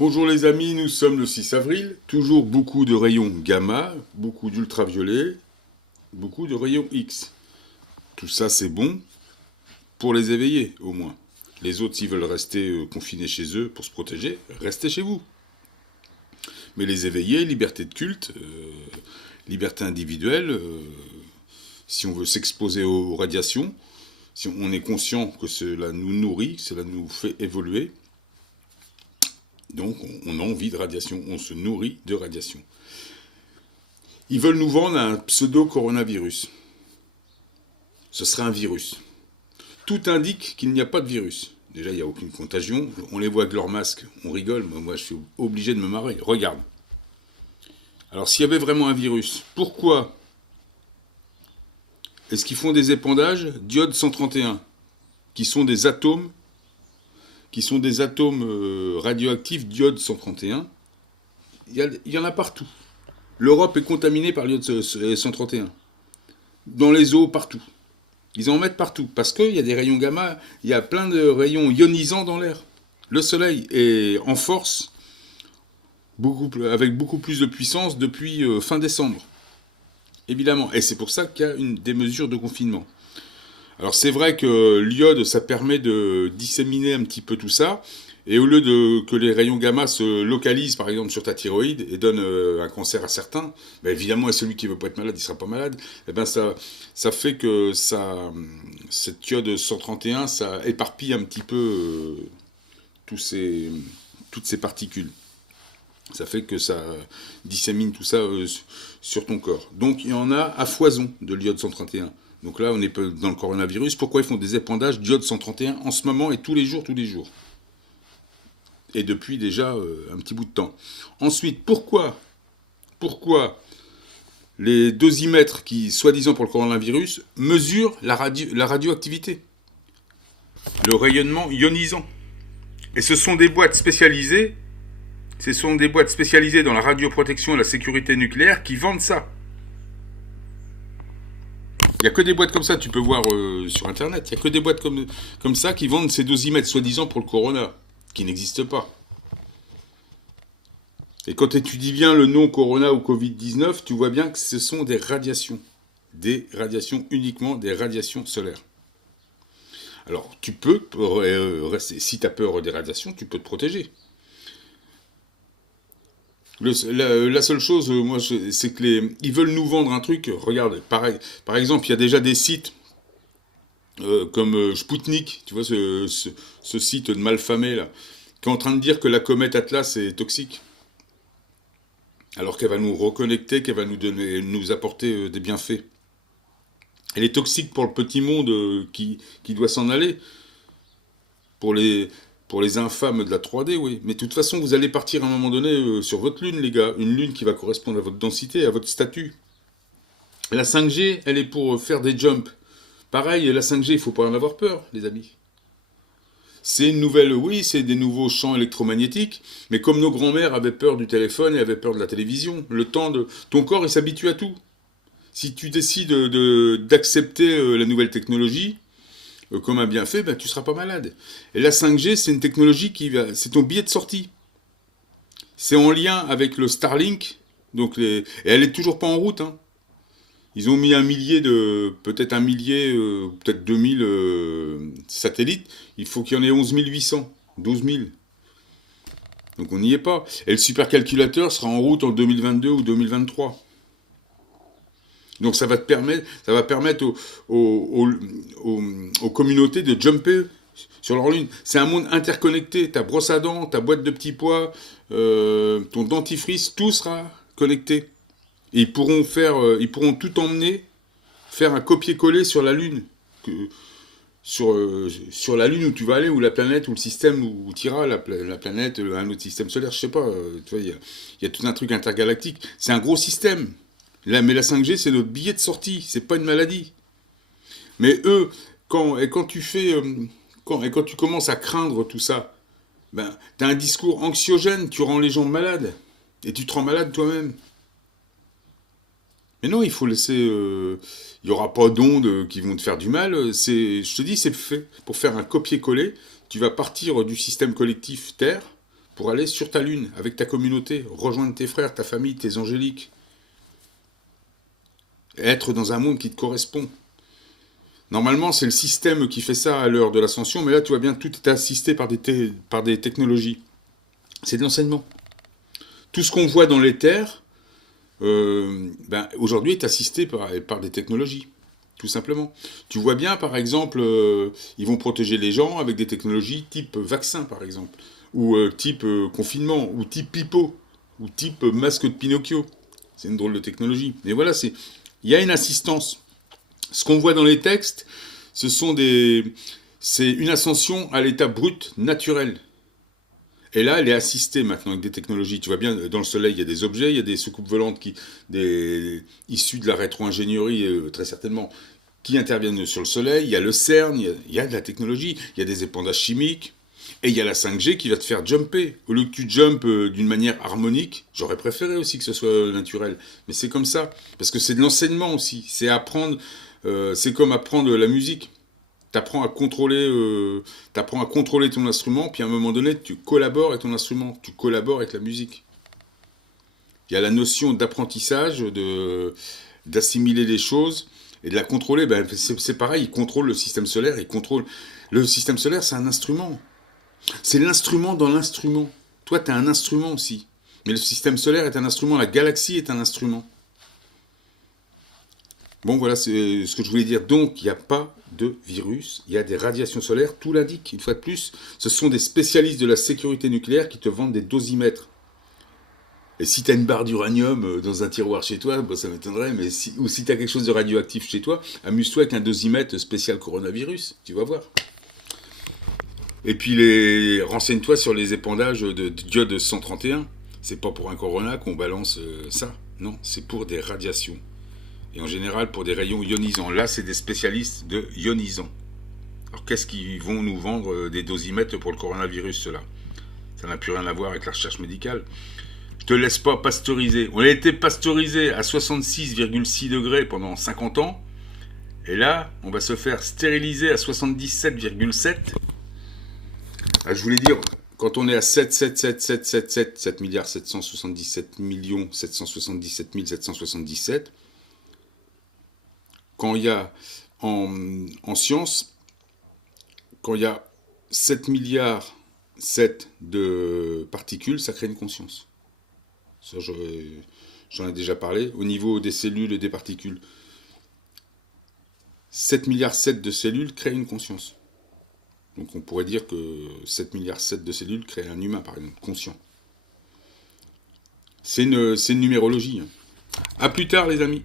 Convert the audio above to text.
Bonjour les amis, nous sommes le 6 avril. Toujours beaucoup de rayons gamma, beaucoup d'ultraviolets, beaucoup de rayons X. Tout ça c'est bon pour les éveillés au moins. Les autres s'ils veulent rester confinés chez eux pour se protéger, restez chez vous. Mais les éveillés, liberté de culte, liberté individuelle, si on veut s'exposer aux radiations, si on est conscient que cela nous nourrit, que cela nous fait évoluer, donc on a envie de radiation, on se nourrit de radiation. Ils veulent nous vendre un pseudo-coronavirus. Ce serait un virus. Tout indique qu'il n'y a pas de virus. Déjà, il n'y a aucune contagion. On les voit avec leur masque, on rigole. Moi, je suis obligé de me marrer. Regarde. Alors, s'il y avait vraiment un virus, pourquoi est-ce qu'ils font des épandages d'iode 131, qui sont des atomes radioactifs d'iode 131. Il y en a partout. L'Europe est contaminée par l'iode 131. Dans les eaux, partout. Ils en mettent partout. Parce qu'il y a des rayons gamma, il y a plein de rayons ionisants dans l'air. Le soleil est en force, avec beaucoup plus de puissance depuis fin décembre. Évidemment. Et c'est pour ça qu'il y a des mesures de confinement. Alors c'est vrai que l'iode, ça permet de disséminer un petit peu tout ça, et au lieu que les rayons gamma se localisent par exemple sur ta thyroïde et donnent un cancer à certains, ben évidemment celui qui ne veut pas être malade, il ne sera pas malade, et ben ça fait que cette iode 131, ça éparpille un petit peu toutes ces particules. Ça fait que ça dissémine tout ça sur ton corps. Donc il y en a à foison de l'iode 131. Donc là, on est dans le coronavirus. Pourquoi ils font des épandages d'iode 131 en ce moment et tous les jours et depuis déjà un petit bout de temps. Ensuite, pourquoi les dosimètres qui, soi-disant pour le coronavirus, mesurent la radioactivité, le rayonnement ionisant. Et ce sont des boîtes spécialisées, dans la radioprotection et la sécurité nucléaire qui vendent ça. Il n'y a que des boîtes comme ça, tu peux voir sur Internet. Il n'y a que des boîtes comme ça qui vendent ces dosimètres, soi-disant pour le corona, qui n'existent pas. Et quand tu étudies bien le nom corona ou Covid-19, tu vois bien que ce sont des radiations. Des radiations, uniquement des radiations solaires. Alors, tu peux rester, si tu as peur des radiations, tu peux te protéger. La seule chose, moi, c'est que ils veulent nous vendre un truc. Regarde, par exemple, il y a déjà des sites comme Spoutnik, tu vois, ce site de malfamé là, qui est en train de dire que la comète Atlas est toxique, alors qu'elle va nous reconnecter, qu'elle va nous apporter des bienfaits. Elle est toxique pour le petit monde qui doit s'en aller, pour les infâmes de la 3D, oui. Mais de toute façon, vous allez partir à un moment donné sur votre lune, les gars. Une lune qui va correspondre à votre densité, à votre statut. La 5G, elle est pour faire des jumps. Pareil, la 5G, il ne faut pas en avoir peur, les amis. C'est une nouvelle, oui, c'est des nouveaux champs électromagnétiques, mais comme nos grands-mères avaient peur du téléphone et avaient peur de la télévision, ton corps, il s'habitue à tout. Si tu décides d'accepter la nouvelle technologie, comme un bienfait, ben, tu ne seras pas malade. Et la 5G, c'est une technologie c'est ton billet de sortie. C'est en lien avec le Starlink, et elle est toujours pas en route. Hein. Ils ont mis peut-être 2000 satellites. Il faut qu'il y en ait 11 800, 12 000. Donc on n'y est pas. Et le supercalculateur sera en route en 2022 ou 2023. Donc ça va permettre aux communautés de jumper sur leur lune. C'est un monde interconnecté. Ta brosse à dents, ta boîte de petits pois, ton dentifrice, tout sera connecté. Et ils pourront tout emmener, faire un copier-coller sur la lune. Sur la lune où tu vas aller, ou la planète, ou le système où tu iras, la planète, un autre système solaire, je sais pas. Tu vois, il y a tout un truc intergalactique. C'est un gros système. Mais la 5G, c'est notre billet de sortie, c'est pas une maladie. Mais eux, quand tu commences à craindre tout ça, ben, t'as un discours anxiogène, tu rends les gens malades, et tu te rends malade toi-même. Mais non, il faut laisser... Il n'y aura pas d'ondes qui vont te faire du mal, je te dis, c'est fait pour faire un copier-coller, tu vas partir du système collectif Terre, pour aller sur ta lune, avec ta communauté, rejoindre tes frères, ta famille, tes angéliques. Être dans un monde qui te correspond. Normalement, c'est le système qui fait ça à l'heure de l'ascension, mais là, tu vois bien, tout est assisté par des technologies. C'est de l'enseignement. Tout ce qu'on voit dans l'éther, aujourd'hui, est assisté par des technologies, tout simplement. Tu vois bien, par exemple, ils vont protéger les gens avec des technologies type vaccin, par exemple, ou type confinement, ou type pipeau, ou type masque de Pinocchio. C'est une drôle de technologie. Mais voilà, il y a une assistance. Ce qu'on voit dans les textes, c'est une ascension à l'état brut, naturel. Et là, elle est assistée maintenant avec des technologies. Tu vois bien, dans le Soleil, il y a des objets, il y a des soucoupes volantes issues de la rétro-ingénierie, très certainement, qui interviennent sur le Soleil. Il y a le CERN, il y a de la technologie, il y a des épandages chimiques. Et il y a la 5G qui va te faire jumper. Au lieu que tu jumpes d'une manière harmonique, j'aurais préféré aussi que ce soit naturel. Mais c'est comme ça. Parce que c'est de l'enseignement aussi. C'est apprendre, c'est comme apprendre la musique. T'apprends à contrôler ton instrument, puis à un moment donné, tu collabores avec ton instrument, tu collabores avec la musique. Il y a la notion d'apprentissage, d'assimiler les choses, et de la contrôler. C'est pareil, il contrôle le système solaire, Le système solaire, c'est un instrument. C'est l'instrument dans l'instrument. Toi, tu as un instrument aussi. Mais le système solaire est un instrument, la galaxie est un instrument. Bon, voilà, c'est ce que je voulais dire. Donc, il n'y a pas de virus, il y a des radiations solaires, tout l'indique. Une fois de plus, ce sont des spécialistes de la sécurité nucléaire qui te vendent des dosimètres. Et si tu as une barre d'uranium dans un tiroir chez toi, ça m'étonnerait, mais ou si tu as quelque chose de radioactif chez toi, amuse-toi avec un dosimètre spécial coronavirus, tu vas voir. Et puis, renseigne-toi sur les épandages de diode 131. C'est pas pour un corona qu'on balance ça. Non, c'est pour des radiations. Et en général pour des rayons ionisants. Là, c'est des spécialistes de ionisants. Alors qu'est-ce qu'ils vont nous vendre des dosimètres pour le coronavirus, cela? Ça n'a plus rien à voir avec la recherche médicale. Je te laisse pas pasteuriser. On a été pasteurisé à 66,6 degrés pendant 50 ans. Et là, on va se faire stériliser à 77,7. Ah, je voulais dire, quand on est à 7 milliards 777 millions 777 777, quand il y a en science, quand il y a 7 milliards 7 de particules, ça crée une conscience. Ça, j'en ai déjà parlé. Au niveau des cellules et des particules, 7 milliards 7 de cellules créent une conscience. Donc on pourrait dire que 7 milliards 7 de cellules créent un humain, par exemple, conscient. C'est une numérologie. À plus tard, les amis.